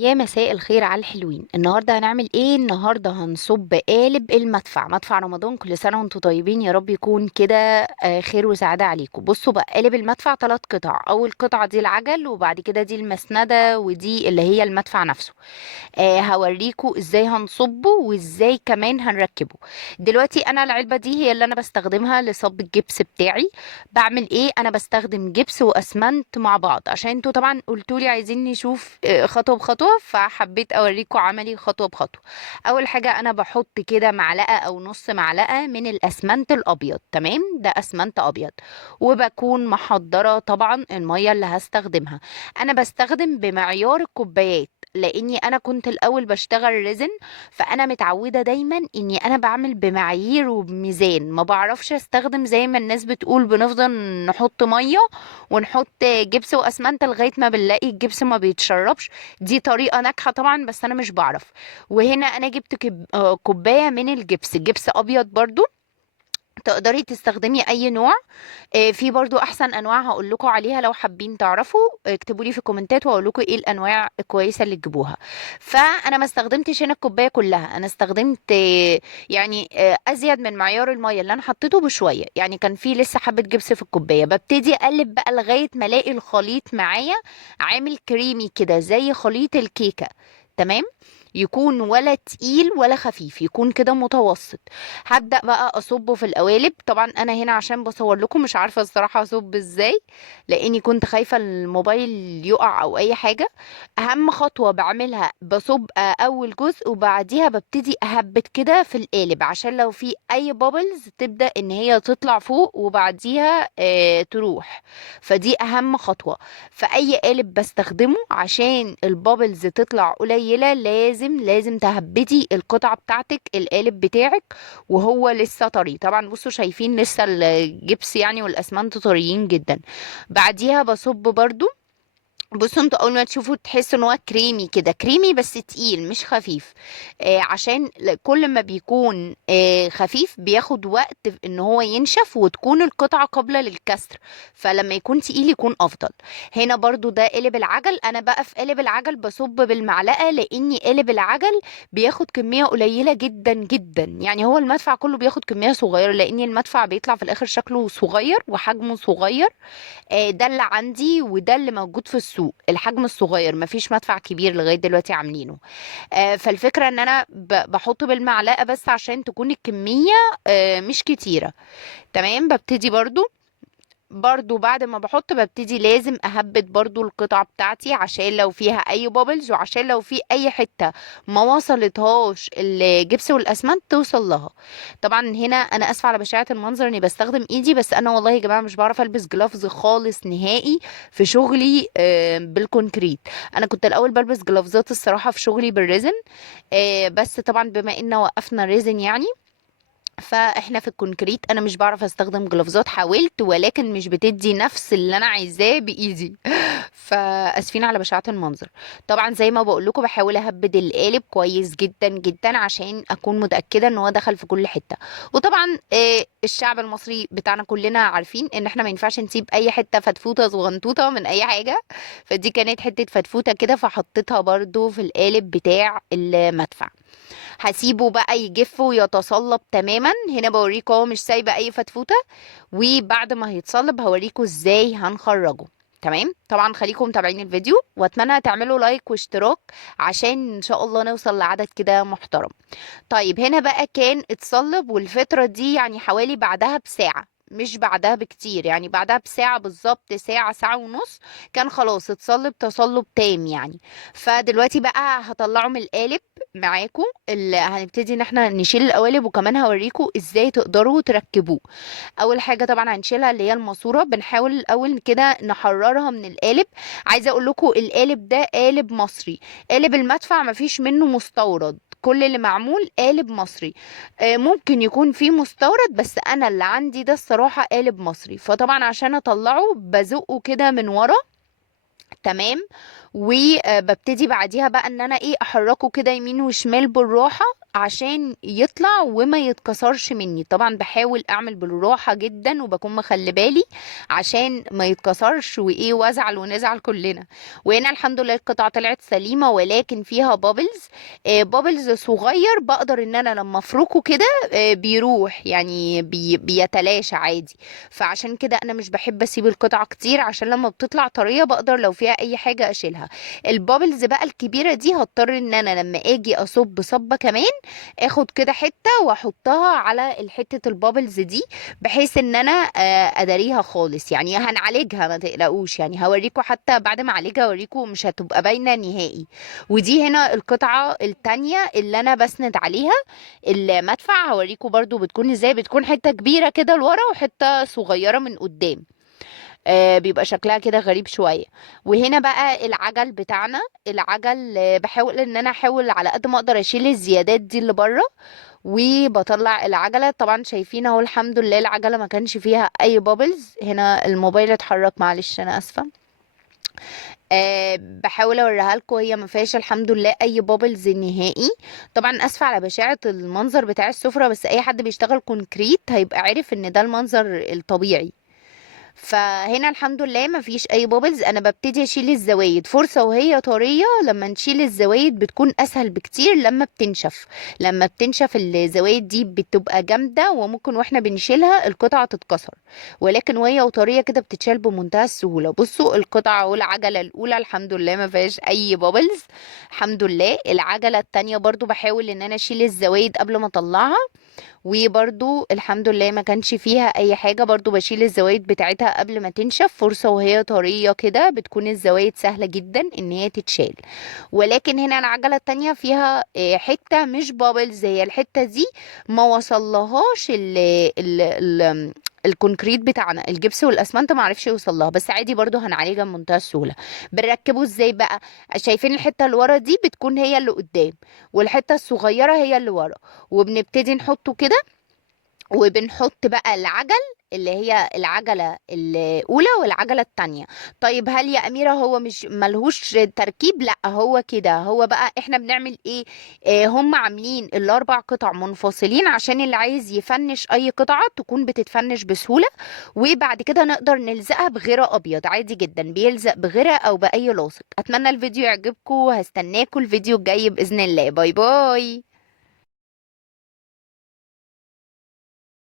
يا مساء الخير على الحلوين. النهارده هنعمل ايه؟ النهارده هنصب قالب المدفع، مدفع رمضان. كل سنه وانتم طيبين، يا رب يكون كده خير وسعاده عليكم. بصوا بقى، قالب المدفع 3 قطع. اول قطعه دي العجل، وبعد كده دي المسنده، ودي اللي هي المدفع نفسه. هوريكم ازاي هنصبه وازاي كمان هنركبه. دلوقتي انا العلبه دي هي اللي انا بستخدمها لصب الجبس بتاعي. بعمل ايه؟ انا بستخدم جبس واسمنت مع بعض، عشان انتوا طبعا قلتولي عايزين نشوف خطوه بخطوه، فحبيت اوريكم عملي خطوه بخطوه. اول حاجه انا بحط كده معلقه او نص معلقه من الاسمنت الابيض. تمام، ده اسمنت ابيض. وبكون محضره طبعا الميه اللي هستخدمها. انا بستخدم بمعيار الكوبايات، لاني انا كنت الاول بشتغل ريزن. فانا متعوده دايما اني انا بعمل بمعايير وبميزان، ما بعرفش استخدم زي ما الناس بتقول بنفضل نحط ميه ونحط جبس واسمنت لغايه ما بنلاقي الجبس ما بيتشربش. دي طريقه ناجحه طبعا، بس انا مش بعرف. وهنا انا جبت كوبايه من الجبس، جبس ابيض برضو. تقدري تستخدمي اي نوع. في برضو احسن انواع هقول لكم عليها لو حابين تعرفوا. اكتبوا لي في الكومنتات واقول لكم ايه الانواع الكويسه اللي تجيبوها. فانا ما استخدمتش هنا الكوبايه كلها، انا استخدمت يعني ازيد من معيار الميه اللي انا حطيته بشويه. يعني كان في لسه حبه جبس في الكوبايه. ببتدي اقلب بقى لغايه ما الاقي الخليط معايا عامل كريمي كده زي خليط الكيكه. تمام، يكون ولا تقيل ولا خفيف، يكون كده متوسط. هبدأ بقى أصبه في القوالب. طبعا أنا هنا عشان بصور لكم مش عارفة الصراحة أصب إزاي، لأني كنت خايفة الموبايل يقع أو أي حاجة. أهم خطوة بعملها بصب أول جزء، وبعديها ببتدي أهبت كده في القالب عشان لو في أي بابلز تبدأ إن هي تطلع فوق وبعديها تروح. فدي أهم خطوة. فأي قالب بستخدمه عشان البابلز تطلع قليلة لازم لازم تهبدي القطعة بتاعتك، القالب بتاعك وهو لسه طري. طبعا بصوا شايفين لسه الجبس يعني والاسمنت طريين جدا. بعديها بصب برضو. بصوا انتوا اول ما تشوفوا تحسوا ان هو كريمي كده، كريمي بس تقيل مش خفيف. عشان كل ما بيكون خفيف بياخد وقت في ان هو ينشف وتكون القطعة قابلة للكسر. فلما يكون تقيل يكون افضل. هنا برضو ده قالب العجل. انا بقى في قالب العجل بصب بالمعلقة، لاني قالب العجل بياخد كمية قليلة جدا جدا. يعني هو المدفع كله بياخد كمية صغيرة، لان المدفع بيطلع في الاخر شكله صغير وحجمه صغير. ده اللي عندي وده اللي موجود في السوق، الحجم الصغير، مفيش مدفع كبير لغاية دلوقتي عاملينه. فالفكرة ان انا بحطه بالمعلقة بس عشان تكون الكمية مش كتيرة. تمام، ببتدي برضو بعد ما بحط ببتدي لازم اهبت برضو القطعة بتاعتي عشان لو فيها اي بابلز، وعشان لو في اي حتة ما وصلتهاش الجبس والاسمنت توصل لها. طبعا هنا انا اسفة على بشاعة المنظر اني بستخدم ايدي، بس انا والله يا جماعة مش بعرف البس جلافز خالص نهائي في شغلي بالكونكريت. انا كنت الاول بلبس جلافزات الصراحة في شغلي بالريزن. بس طبعا بما ان وقفنا ريزن يعني، فاحنا في الكونكريت انا مش بعرف استخدم جلافزات. حاولت ولكن مش بتدي نفس اللي انا عايزاه بايدي. فاسفين على بشاعة المنظر. طبعا زي ما بقول لكم بحاول اهبد القالب كويس جدا جدا عشان اكون متاكده ان هو دخل في كل حته. وطبعا الشعب المصري بتاعنا كلنا عارفين ان احنا ما ينفعش نسيب اي حته فتفوته صغنطوطه من اي حاجه. فدي كانت حته فتفوته كده، فحطيتها برضو في القالب بتاع المدفع. هسيبه بقى يجف ويتصلب تماما. هنا بوريكم هو مش سايبه اي فتفوته. وبعد ما هيتصلب هوريكم ازاي هنخرجه. تمام، طبعا خليكم متابعين الفيديو، واتمنى تعملوا لايك واشتراك عشان ان شاء الله نوصل لعدد كده محترم. طيب هنا بقى كان اتصلب، والفترة دي يعني حوالي بعدها بساعة، مش بعدها بكتير، يعني بعدها بساعة بالظبط، ساعة ساعة ونص. كان خلاص اتصلب تصلب تام يعني. فدلوقتي بقى هطلعه من القالب معاكم. اللي هنبتدي ان احنا نشيل القوالب، وكمان هوريكم ازاي تقدروا تركبوه. اول حاجه طبعا هنشيلها اللي هي الماسوره. بنحاول الاول كده نحررها من القالب. عايزه اقول لكم القالب ده قالب مصري. قالب المدفع مفيش منه مستورد، كل اللي معمول قالب مصري. ممكن يكون فيه مستورد، بس انا اللي عندي ده الصراحه قالب مصري. فطبعا عشان اطلعه بزقه كده من ورا. تمام، وببتدي بعديها بقى ان انا ايه احركه كده يمين وشمال بالراحة عشان يطلع وما يتكسرش مني. طبعا بحاول اعمل بالراحة جدا وبكون مخلي بالي عشان ما يتكسرش وايه وازعل ونزعل كلنا. وهنا الحمد لله القطعة طلعت سليمة ولكن فيها بابلز. بابلز صغير بقدر ان انا لما افركه كده بيروح يعني بيتلاشى عادي. فعشان كده انا مش بحب اسيب القطعة كتير عشان لما بتطلع طرية بقدر لو فيها اي حاجة اشيلها. البابلز بقى الكبيرة دي هضطر ان انا لما اجي اصب صبة كمان اخد كده حتة واحطها على حتة البابلز دي بحيث ان انا اداريها خالص. يعني هنعالجها ما تقلقوش، يعني هوريكم حتى بعد ما اعالجها اوريكم مش هتبقى باينة نهائي. ودي هنا القطعة التانية اللي انا بسند عليها المدفع، هوريكم برضو بتكون ازاي. بتكون حتة كبيرة كده لورا وحتة صغيرة من قدام. بيبقى شكلها كده غريب شوية. وهنا بقى العجل بتاعنا. العجل بحاول ان انا احاول على قد ما اقدر اشيل الزيادات دي اللي بره وبطلع العجلة. طبعا شايفين اهو الحمد لله العجلة ما كانش فيها اي بابلز. هنا الموبايل اتحرك معلش انا اسفة. بحاول اوريها لكم هي ما فيهاش الحمد لله اي بابلز نهائي. طبعا اسفه على بشاعه المنظر بتاع السفره بس اي حد بيشتغل كونكريت هيبقى عارف ان ده المنظر الطبيعي. فهنا الحمد لله مفيش اي بوبلز. انا ببتدي اشيل الزوايد فرصة وهي طرية. لما نشيل الزوايد بتكون اسهل بكتير لما بتنشف. لما بتنشف الزوايد دي بتبقى جامدة وممكن واحنا بنشيلها القطعة تتكسر، ولكن وهي طرية كده بتتشال بمنتهى السهولة. بصوا القطعة والعجلة الاولى الحمد لله ما فيهاش اي بوبلز الحمد لله. العجلة التانية برضو بحاول ان انا اشيل الزوايد قبل ما اطلعها وبرضو الحمد لله ما كانش فيها اي حاجة. برضو بشيل الزوايد بتاعتها قبل ما تنشف فرصة وهي طرية كده بتكون الزوايد سهلة جدا ان هي تتشال. ولكن هنا العجلة التانية فيها حتة مش بابلز. هي الحتة دي ما وصلهاش ال الكونكريت بتاعنا الجبس والاسمنت ما عرفش يوصل لها، بس عادي برضو هنعالجها بمنتهى السهولة. بنركبه ازاي بقى؟ شايفين الحتة اللي ورا دي بتكون هي اللي قدام والحتة الصغيرة هي اللي ورا، وبنبتدي نحطه كده وبنحط بقى العجل اللي هي العجلة الأولى والعجلة التانية. طيب هل يا أميرة هو مش ملهوش تركيب؟ لا هو كده. هو بقى احنا بنعمل ايه؟ هم عاملين الأربع قطع منفصلين عشان اللي عايز يفنش أي قطعة تكون بتتفنش بسهولة. وبعد كده نقدر نلزقها بغيرة أبيض عادي جدا بيلزق بغيرة أو بأي لاصق. أتمنى الفيديو يعجبكم، هستناكم الفيديو الجاي بإذن الله. باي باي.